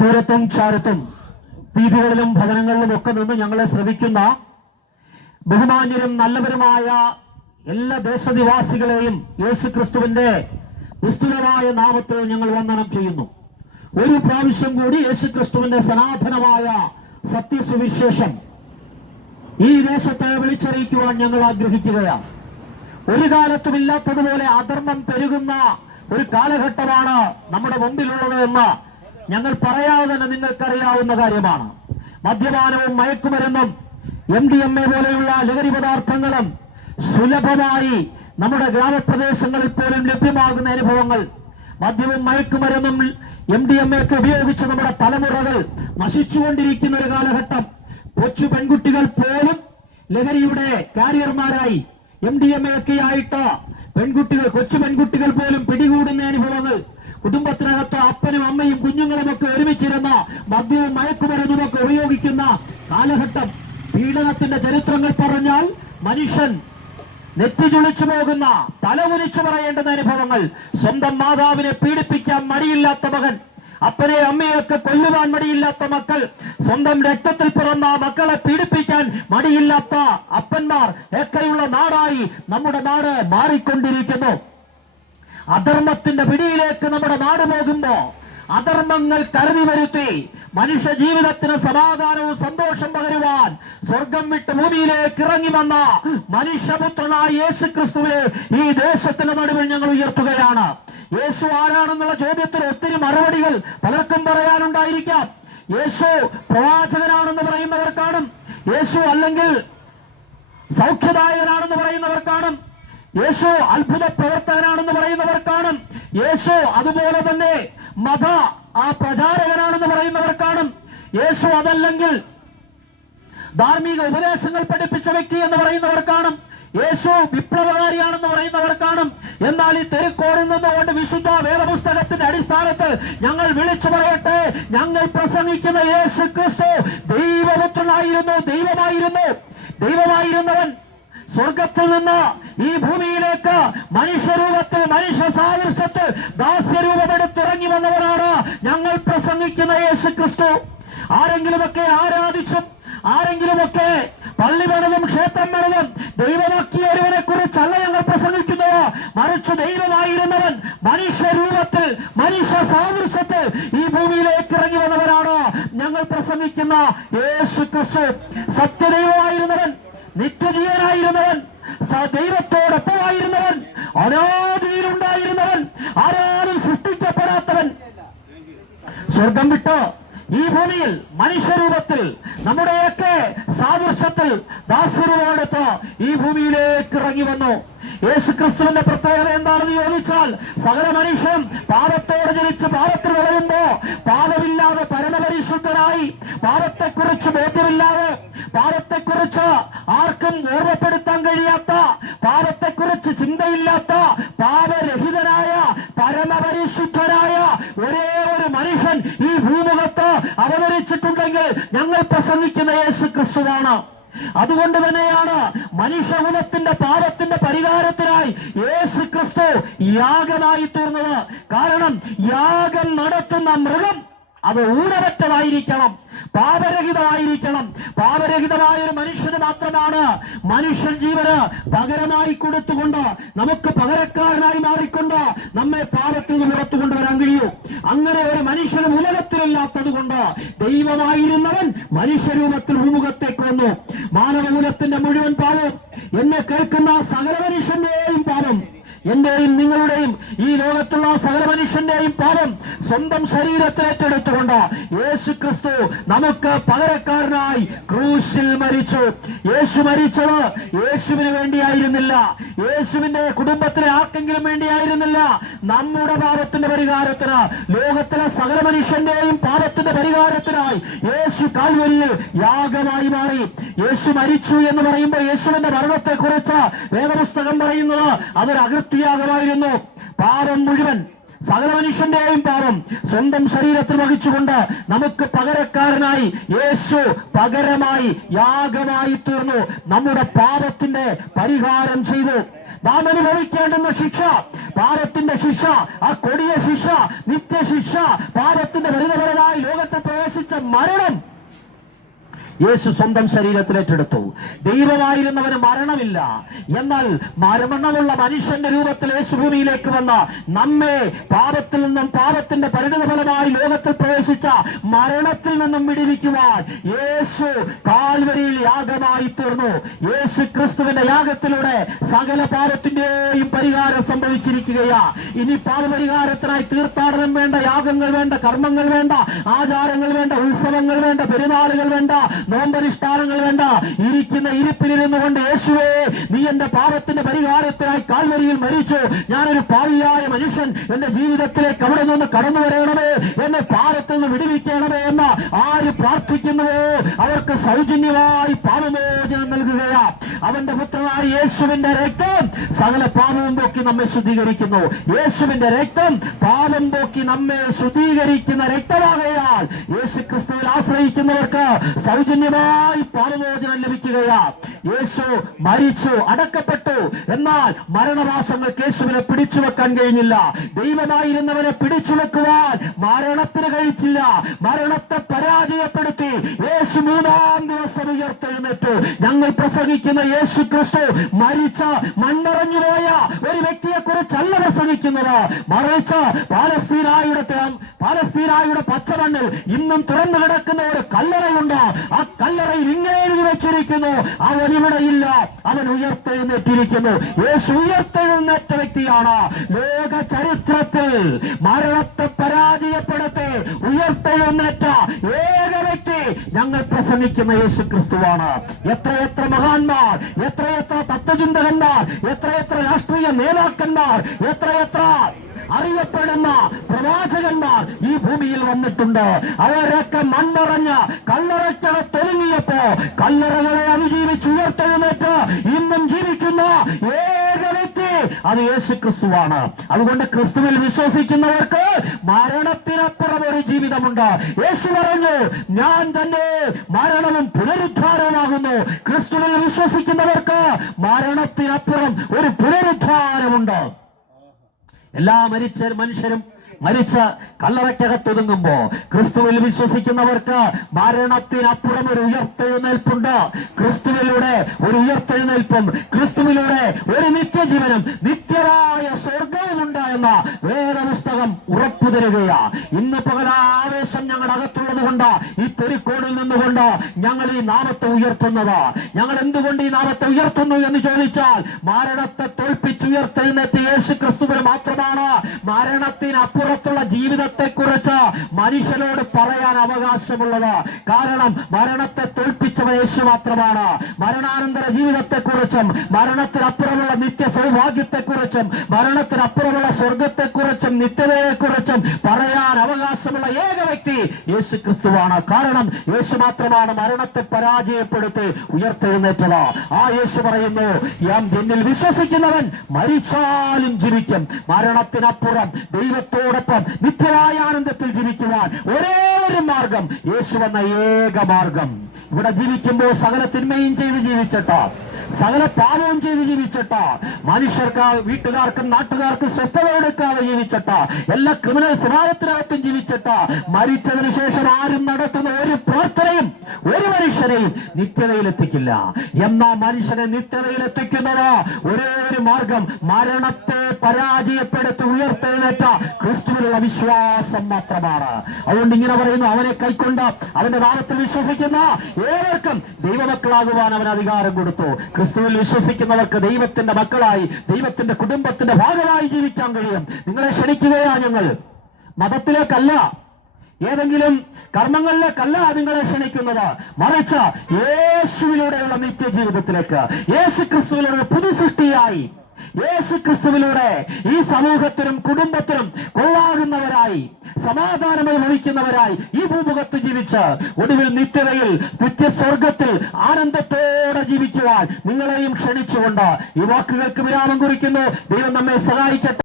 ദൂരത്തും ചാരത്തും വീതികളിലും ഭവനങ്ങളിലും ഒക്കെ നിന്ന് ഞങ്ങളെ ശ്രവിക്കുന്ന ബഹുമാന്യരും നല്ലവരുമായ എല്ലാ ദേശനിവാസികളെയും യേശു ക്രിസ്തുവിന്റെ നിസ്തുലമായ നാമത്തിൽ ഞങ്ങൾ വന്ദനം ചെയ്യുന്നു. ഒരു പ്രാവശ്യം കൂടി യേശു ക്രിസ്തുവിന്റെ സനാതനമായ സത്യസുവിശേഷം ഈ ദേശത്തെ വിളിച്ചറിയിക്കുവാൻ ഞങ്ങൾ ആഗ്രഹിക്കുകയാണ്. ഒരു കാലത്തും ഇല്ലാത്തതുപോലെ അധർമ്മം പെരുകുന്ന ഒരു കാലഘട്ടമാണ് നമ്മുടെ മുമ്പിലുള്ളത് എന്ന് ഞങ്ങൾ പറയാതെ തന്നെ നിങ്ങൾക്കറിയാവുന്ന കാര്യമാണ്. മദ്യപാനവും മയക്കുമരുന്നും എം ഡി എം എ പോലെയുള്ള ലഹരി പദാർത്ഥങ്ങളും സുലഭമായി നമ്മുടെ ഗ്രാമപ്രദേശങ്ങളിൽ പോലും ലഭ്യമാകുന്ന അനുഭവങ്ങൾ മദ്യവും മയക്കുമരുന്നും എം ഡി എം എ ഒക്കെ ഉപയോഗിച്ച് നമ്മുടെ തലമുറകൾ നശിച്ചുകൊണ്ടിരിക്കുന്ന ഒരു കാലഘട്ടം. കൊച്ചു പെൺകുട്ടികൾ പോലും ലഹരിയുടെ കാരിയർമാരായി എം ഡി എം എ ഒക്കെ ആയിട്ട് പെൺകുട്ടികൾ കൊച്ചു പെൺകുട്ടികൾ പോലും പിടികൂടുന്ന അനുഭവങ്ങൾ കുടുംബത്തിനകത്ത് അപ്പനും അമ്മയും കുഞ്ഞുങ്ങളും ഒക്കെ ഒരുമിച്ചിരുന്ന മദ്യവും മയക്കുമരുന്നും ഒക്കെ ഉപയോഗിക്കുന്ന കാലഘട്ടം. പീഡനത്തിന്റെ ചരിത്രങ്ങൾ പറഞ്ഞാൽ മനുഷ്യൻ നെറ്റിചുളിച്ചു പോകുന്ന തല ഉലിച്ചു പറയേണ്ടുന്ന അനുഭവങ്ങൾ. സ്വന്തം മാതാവിനെ പീഡിപ്പിക്കാൻ മടിയില്ലാത്ത മകൻ അപ്പനെ അമ്മയൊക്കെ കൊല്ലുവാൻ മടിയില്ലാത്ത മക്കൾ സ്വന്തം രക്തത്തിൽ പിറന്ന മക്കളെ പീഡിപ്പിക്കാൻ മടിയില്ലാത്ത അപ്പന്മാർ ഒക്കെയുള്ള നാടായി നമ്മുടെ നാട് മാറിക്കൊണ്ടിരിക്കുന്നു. അധർമ്മത്തിന്റെ പിടിയിലേക്ക് നമ്മുടെ നാട് പോകുമ്പോ അധർമ്മങ്ങൾ കരുതി വരുത്തി മനുഷ്യ ജീവിതത്തിന് സമാധാനവും സന്തോഷം പകരുവാൻ സ്വർഗം വിട്ട് ഭൂമിയിലേക്ക് ഇറങ്ങി വന്ന മനുഷ്യപുത്രനായ യേശു ക്രിസ്തുവിനെ ഈ ദേശത്തിന്റെ നടുവിൽ ഞങ്ങൾ ഉയർത്തുകയാണ്. യേശു ആരാണെന്നുള്ള ചോദ്യത്തിന് ഒത്തിരി മറുപടികൾ പലർക്കും പറയാനുണ്ടായിരിക്കാം. യേശു പ്രവാചകനാണെന്ന് പറയുന്നവർ കാണും. യേശു അല്ലെങ്കിൽ സൗഖ്യദായകനാണെന്ന് പറയുന്നവർ കാണും. യേശു അത്ഭുത പ്രവർത്തകനാണെന്ന് പറയുന്നവർ കാണും. യേശു അതുപോലെ തന്നെ മത ആ പ്രചാരകനാണെന്ന് പറയുന്നവർ കാണും. യേശു അതല്ലെങ്കിൽ ധാർമ്മിക ഉപദേശങ്ങൾ പഠിപ്പിച്ച വ്യക്തി എന്ന് പറയുന്നവർ കാണും. യേശു വിപ്ലവകാരിയാണെന്ന് പറയുന്നവർ കാണും. എന്നാൽ ഈ തെരുക്കോടിൽ നിന്നുകൊണ്ട് വിശുദ്ധ വേദപുസ്തകത്തിന്റെ അടിസ്ഥാനത്തിൽ ഞങ്ങൾ വിളിച്ചു പറയട്ടെ ഞങ്ങൾ പ്രസംഗിക്കുന്ന യേശു ക്രിസ്തു ദൈവപുത്രനായിരുന്നു ദൈവമായിരുന്നു. ദൈവമായിരുന്നവൻ സ്വർഗത്തിൽ നിന്ന് ഈ ഭൂമിയിലേക്ക് മനുഷ്യരൂപത്തിൽ മനുഷ്യ സാദൃശ്യത്തിൽ ദാസ്യരൂപമെടുത്തിറങ്ങി വന്നവരാണ് ഞങ്ങൾ പ്രസംഗിക്കുന്ന യേശു ക്രിസ്തു ആരെങ്കിലുമൊക്കെ ആരാധിച്ചും ആരെങ്കിലുമൊക്കെ പള്ളി പണിതും ക്ഷേത്രം പണിതും ദൈവമാക്കിയ ഒരുവനെ കുറിച്ചല്ല ഞങ്ങൾ പ്രസംഗിക്കുന്നത്. മറിച്ച് ദൈവമായിരുന്നവൻ മനുഷ്യരൂപത്തിൽ മനുഷ്യ സാദൃശ്യത്തിൽ ഈ ഭൂമിയിലേക്ക് ഇറങ്ങി വന്നവരാണ് ഞങ്ങൾ പ്രസംഗിക്കുന്ന യേശു ക്രിസ്തു സത്യദൈവമായിരുന്നവൻ നിത്യജീവനായിരുന്നവൻ ദൈവത്തോടൊപ്പമായിരുന്നവൻ അനാദിയിലുണ്ടായിരുന്നവൻ ആരാലും സൃഷ്ടിക്കപ്പെടാത്തവൻ. സ്വർഗം വിട്ടോ? ഈ ഭൂമിയിൽ മനുഷ്യരൂപത്തിൽ നമ്മുടെയൊക്കെ സാദൃശ്യത്തിൽ ദാസ്യരൂപമെടുത്ത്? ഈ ഭൂമിയിലേക്ക് ഇറങ്ങി വന്നു. യേശു ക്രിസ്തുവിന്റെ പ്രത്യേകത എന്താണെന്ന് ചോദിച്ചാൽ സകല മനുഷ്യൻ പാപത്തോട് ജനിച്ച് പാപത്തിൽ വളരുമ്പോ പാപമില്ലാതെ പരമപരിശുദ്ധനായി പാപത്തെക്കുറിച്ച് ബോധ്യമില്ലാതെ പാപത്തെക്കുറിച്ച് ആർക്കും ഓർമ്മപ്പെടുത്താൻ കഴിയാത്ത പാപത്തെക്കുറിച്ച് ചിന്തയില്ലാത്ത പാപരഹിതനായ പരമപരിശുദ്ധനായ ഒരേ ഒരു മനുഷ്യൻ ഈ ഭൂമുഖത്ത് അവതരിച്ചിട്ടുണ്ടെങ്കിൽ ഞങ്ങൾ പ്രസംഗിക്കുന്ന യേശു ക്രിസ്തുവാണ് അതുകൊണ്ട് തന്നെയാണ് മനുഷ്യകുലത്തിന്റെ പാപത്തിന്റെ പരിഹാരത്തിനായി യേശു ക്രിസ്തു യാഗമായി തീർന്നത്. കാരണം യാഗം നടത്തുന്ന മൃഗം അത് ഊരവറ്റതായിരിക്കണം പാപരഹിതമായിരിക്കണം. പാപരഹിതമായ ഒരു മനുഷ്യന് മാത്രമാണ് മനുഷ്യൻ ജീവന് പകരമായി കൊടുത്തുകൊണ്ട് നമുക്ക് പകരക്കാരനായി മാറിക്കൊണ്ട് നമ്മെ പാപത്തിൽ നിന്ന് പുറത്തു കൊണ്ടുവരാൻ കഴിയൂ. അങ്ങനെ ഒരു മനുഷ്യനും ഉലകത്തിലില്ലാത്തത് കൊണ്ട് ദൈവമായിരുന്നവൻ മനുഷ്യരൂപത്തിൽ ഭൂമുഖത്തേക്ക് വന്നു. മാനവകുലത്തിന്റെ മുഴുവൻ പാപം. എന്നെ കേൾക്കുന്ന സകല മനുഷ്യന്റെയും പാപം. എന്റെയും നിങ്ങളുടെയും ഈ ലോകത്തുള്ള സകല മനുഷ്യന്റെയും പാപം സ്വന്തം ശരീരത്തിൽ ഏറ്റെടുത്തുകൊണ്ട് യേശു ക്രിസ്തു നമുക്ക് പകരക്കാരനായി ക്രൂശിൽ മരിച്ചു. യേശു മരിച്ചത് യേശുവിന് വേണ്ടിയായിരുന്നില്ല. യേശുവിന്റെ കുടുംബത്തിലെ ആർക്കെങ്കിലും വേണ്ടിയായിരുന്നില്ല. നമ്മുടെ പാപത്തിന്റെ പരിഹാരത്തിന് ലോകത്തിലെ സകല മനുഷ്യന്റെയും പാപത്തിന്റെ പരിഹാരത്തിനായി യേശു കാൽവരിയിൽ യാഗമായി മാറി. യേശു മരിച്ചു എന്ന് പറയുമ്പോൾ യേശുവിന്റെ മരണത്തെ കുറിച്ച് വേദപുസ്തകം പറയുന്നത് അതൊരു അകൃത്യയാഗമായിരുന്നു പാപം മുഴുവൻ സകല മനുഷ്യന്റെയും പാപം സ്വന്തം ശരീരത്തിൽ വഹിച്ചുകൊണ്ട് നമുക്ക് പകരക്കാരനായി യേശു പകരമായി യാഗമായി തീർന്നു. നമ്മുടെ പാപത്തിന്റെ പരിഹാരം ചെയ്തു. നാം അനുഭവിക്കേണ്ടുന്ന ശിക്ഷ പാപത്തിന്റെ ശിക്ഷ ആ കൊടിയ ശിക്ഷ നിത്യശിക്ഷ പാപത്തിന്റെ പരിണപരമായി ലോകത്തെ പ്രവേശിച്ച മരണം യേശു സ്വന്തം ശരീരത്തിൽ ഏറ്റെടുത്തു. ദൈവമായിരുന്നവന് മരണമില്ല. എന്നാൽ മരണമുള്ള മനുഷ്യന്റെ രൂപത്തിൽ യേശു ഭൂമിയിലേക്ക് വന്ന നമ്മെ പാപത്തിൽ നിന്നും പാപത്തിന്റെ പരിണിത ഫലമായി ലോകത്തിൽ പ്രവേശിച്ച മരണത്തിൽ നിന്നും വിടിവിക്കുവാൻ യേശു കാൽവരിയിൽ യാഗമായി തീർന്നു. യേശു ക്രിസ്തുവിന്റെ യാഗത്തിലൂടെ സകല പാപത്തിന്റെയും പരിഹാരം സംഭവിച്ചിരിക്കുകയാ. ഇനി പാപപരിഹാരത്തിനായി തീർത്ഥാടനം വേണ്ട യാഗങ്ങൾ വേണ്ട കർമ്മങ്ങൾ വേണ്ട ആചാരങ്ങൾ വേണ്ട ഉത്സവങ്ങൾ വേണ്ട പെരുന്നാളുകൾ വേണ്ട നോമ്പരിഷ്ഠാനങ്ങൾ വേണ്ട. ഇരിക്കുന്ന ഇരിപ്പിലിരുന്നു കൊണ്ട് യേശുവേ നീ എന്റെ പാപത്തിന്റെ പരിഹാരത്തിനായി കാൽവരിയിൽ മരിച്ചു. ഞാനൊരു പാവിയായ മനുഷ്യൻ. എന്റെ ജീവിതത്തിലേക്ക് അവിടെ നിന്ന് കടന്നു വരണമേ എന്നെ പാപത്തിൽ നിന്ന് വിടുവിക്കണമേ എന്ന് ആര് പ്രാർത്ഥിക്കുന്നുവോ? അവർക്ക് സൗജന്യമായി പാപമോചനം നൽകുകയാ. അവന്റെ പുത്രനായ യേശുവിന്റെ രക്തം സകല പാപവും പോക്കി നമ്മെ ശുദ്ധീകരിക്കുന്നു. യേശുവിന്റെ രക്തം പാപം പോക്കി നമ്മെ ശുദ്ധീകരിക്കുന്ന രക്തമാകയാൽ യേശു ക്രിസ്തുവിൽ ആശ്രയിക്കുന്നവർക്ക് സൗജന്യമായി പാപമോചനം ലഭിക്കുകയാണ്. യേശു മരിച്ചു അടക്കപ്പെട്ടു. എന്നാൽ മരണവാസങ്ങൾക്ക് യേശുവിനെ പിടിച്ചു വെക്കാൻ കഴിഞ്ഞില്ല. ദൈവമായിരുന്നവനെ പിടിച്ചു വെക്കുവാൻ മരണത്തിന് കഴിച്ചില്ല. മരണത്തെ പരാജയപ്പെടുത്തി യേശു മൂന്നാം ദിവസം ഉയർത്തെഴുന്നേറ്റു. ഞങ്ങൾ പ്രസംഗിക്കുന്ന യേശു ക്രിസ്തു മരിച്ച മണ്ണറഞ്ഞുപോയ ഒരു വ്യക്തിയെ കുറിച്ചല്ല പ്രസംഗിക്കുന്നത്. മറിച്ച് പാലസ്തീനായുടെ പാലസ്തീനായുടെ പച്ചമണ്ണിൽ ഇന്നും തുറന്നു കിടക്കുന്ന ഒരു കല്ലറയുണ്ട്. ആ കല്ലറയിൽ ഇങ്ങനെ എഴുതി വെച്ചിരിക്കുന്നു. അവൻ ഇവിടെയില്ല അവൻ ഉയർത്തെഴുന്നേറ്റിരിക്കുന്നു. യേശു ഉയർത്തെഴുന്നേറ്റ വ്യക്തിയാണ്. ലോക ചരിത്രത്തിൽ മരണത്തെ പരാജയപ്പെടുത്തി ഉയർത്തെഴുന്നേറ്റ ഏക വ്യക്തി ഞങ്ങൾ പ്രസംഗിക്കുന്ന യേശു ക്രിസ്തുവാണ് എത്രയെത്ര മഹാന്മാർ എത്രയെത്ര തത്വചിന്തകന്മാർ എത്രയെത്ര രാഷ്ട്രീയ നേതാക്കന്മാർ എത്രയെത്ര അറിയപ്പെടുന്ന ഭൂമിയിൽ വന്നിട്ടുണ്ട്. അവരൊക്കെ മണ്ണറഞ്ഞ കല്ലറയ്ക്കകത്തൊരുങ്ങിയപ്പോ കല്ലറകളെ അതിജീവിച്ച് ഉയർത്തെഴുന്നേറ്റ് ഇന്നും ജീവിക്കുന്ന ഏക വ്യക്തി അത് യേശു ക്രിസ്തുവാണ് അതുകൊണ്ട് ക്രിസ്തുവിൽ വിശ്വസിക്കുന്നവർക്ക് മരണത്തിനപ്പുറം ഒരു ജീവിതമുണ്ട്. യേശു പറഞ്ഞു ഞാൻ തന്നെ മരണവും പുനരുദ്ധാരവുമാകുന്നു ക്രിസ്തുവിൽ വിശ്വസിക്കുന്നവർക്ക് മരണത്തിനപ്പുറം ഒരു പുനരുദ്ധാരമുണ്ട് എല്ലാ മരിച്ച മനുഷ്യരും മരിച്ച കല്ലറയ്ക്കകത്തൊതുങ്ങുമ്പോ ക്രിസ്തുവിൽ വിശ്വസിക്കുന്നവർക്ക് മരണത്തിനപ്പുറം ഒരു ഉയർത്തെഴുന്നേൽപ്പുണ്ട്. ക്രിസ്തുവിലൂടെ ഒരു ഉയർത്തെഴുന്നേൽപ്പും ക്രിസ്തുവിലൂടെ ഒരു നിത്യജീവനും നിത്യമായ സ്വർഗവുമുണ്ട് എന്ന വേദപുസ്തകം ഉറപ്പു തരികയാ ഇന്ന് പകൽ ആവേശം ഞങ്ങളുടെ അകത്തുള്ളത് കൊണ്ട് ഈ തെരുക്കോടിൽ നിന്നുകൊണ്ട് ഞങ്ങൾ ഈ നാമത്തെ ഉയർത്തുന്നത്. ഞങ്ങൾ എന്തുകൊണ്ട് ഈ നാമത്തെ ഉയർത്തുന്നു എന്ന് ചോദിച്ചാൽ മരണത്തെ തോൽപ്പിച്ചുയർത്തെഴുന്നേറ്റ് യേശു ക്രിസ്തുവിന് മാത്രമാണ്. മരണത്തിനപ്പുറത്തുള്ള ജീവിതത്തെ കുറിച്ച് മനുഷ്യരോട് പറയാൻ അവകാശമുള്ളത്. കാരണം മരണത്തെ തോൽപ്പിച്ചവ യേശു മാത്രമാണ്. മരണാനന്തര ജീവിതത്തെക്കുറിച്ചും മരണത്തിനപ്പുറമുള്ള നിത്യ സൗഭാഗ്യത്തെക്കുറിച്ചും മരണത്തിനപ്പുറമുള്ള സ്വർഗത്തെക്കുറിച്ചും നിത്യതയെക്കുറിച്ചും പറയാൻ അവകാശമുള്ള ഏക വ്യക്തി യേശു ക്രിസ്തുവാണ് കാരണം യേശു മാത്രമാണ് മരണത്തെ പരാജയപ്പെടുത്തി ഉയർത്തെഴുന്നേറ്റത്. ആ യേശു പറയുന്നു ഞാൻ എന്നിൽ വിശ്വസിക്കുന്നവൻ മരിച്ചാലും ജീവിക്കും. മരണത്തിനപ്പുറം ദൈവത്തോടൊപ്പം നിത്യമായ ആനന്ദത്തിൽ ജീവിക്കുവാൻ ഒരേ ഒരു മാർഗം യേശു വന്ന ഏക മാർഗം. ഇവിടെ ജീവിക്കുമ്പോൾ സകല തിന്മയും ചെയ്ത് ജീവിച്ചിട്ടോ സകല പാപവും ചെയ്ത് ജീവിച്ചിട്ട. മനുഷ്യർക്ക് വീട്ടുകാർക്കും നാട്ടുകാർക്കും സ്വസ്ഥത കൊടുക്കാതെ ജീവിച്ചിട്ട. എല്ലാ ക്രിമിനൽ സ്വഭാവത്തിനകത്തും ജീവിച്ചിട്ട. മരിച്ചതിന് ശേഷം ആരും നടത്തുന്ന ഒരു പ്രാർത്ഥനയും ഒരു മനുഷ്യനെയും നിത്യതയിലെത്തിക്കില്ല. എന്നാ മനുഷ്യനെ നിത്യതയിലെത്തിക്കുന്നത്? ഒരേ ഒരു മാർഗം. മരണത്തെ പരാജയപ്പെടുത്തി ഉയർത്തെഴുന്നേറ്റ ക്രിസ്തുവിലുള്ള വിശ്വാസം മാത്രമാണ്. അതുകൊണ്ട് ഇങ്ങനെ പറയുന്നു അവനെ കൈക്കൊണ്ട് അവന്റെ നാമത്തിൽ വിശ്വസിക്കുന്ന ഏവർക്കും ദൈവമക്കളാകുവാൻ അവൻ അധികാരം കൊടുത്തു. ക്രിസ്തുവിൽ വിശ്വസിക്കുന്നവർക്ക് ദൈവത്തിന്റെ മക്കളായി ദൈവത്തിന്റെ കുടുംബത്തിന്റെ ഭാഗമായി ജീവിക്കാൻ കഴിയും. നിങ്ങളെ ക്ഷണിക്കുകയാ ഞങ്ങൾ. മതത്തിലേക്കല്ല. ഏതെങ്കിലും കർമ്മങ്ങളിലേക്കല്ല നിങ്ങളെ ക്ഷണിക്കുന്നത്. മറിച്ച് യേശുവിലൂടെയുള്ള നിത്യജീവിതത്തിലേക്ക് യേശു ക്രിസ്തുവിലൂടെ പുതു സൃഷ്ടിയായി യേശു ക്രിസ്തുവിലൂടെ ഈ സമൂഹത്തിനും കുടുംബത്തിനും കൊള്ളാകുന്നവരായി സമാധാനമായി വഹിക്കുന്നവരായി ഈ ഭൂമുഖത്ത് ജീവിച്ച് ഒടുവിൽ നിത്യതയിൽ നിത്യസ്വർഗത്തിൽ ആനന്ദത്തോടെ ജീവിക്കുവാൻ നിങ്ങളെയും ക്ഷണിച്ചുകൊണ്ട് ഈ വാക്കുകൾക്ക് വിരാമം കുറിക്കുന്നു. ദൈവം നമ്മെ സഹായിക്കട്ടെ.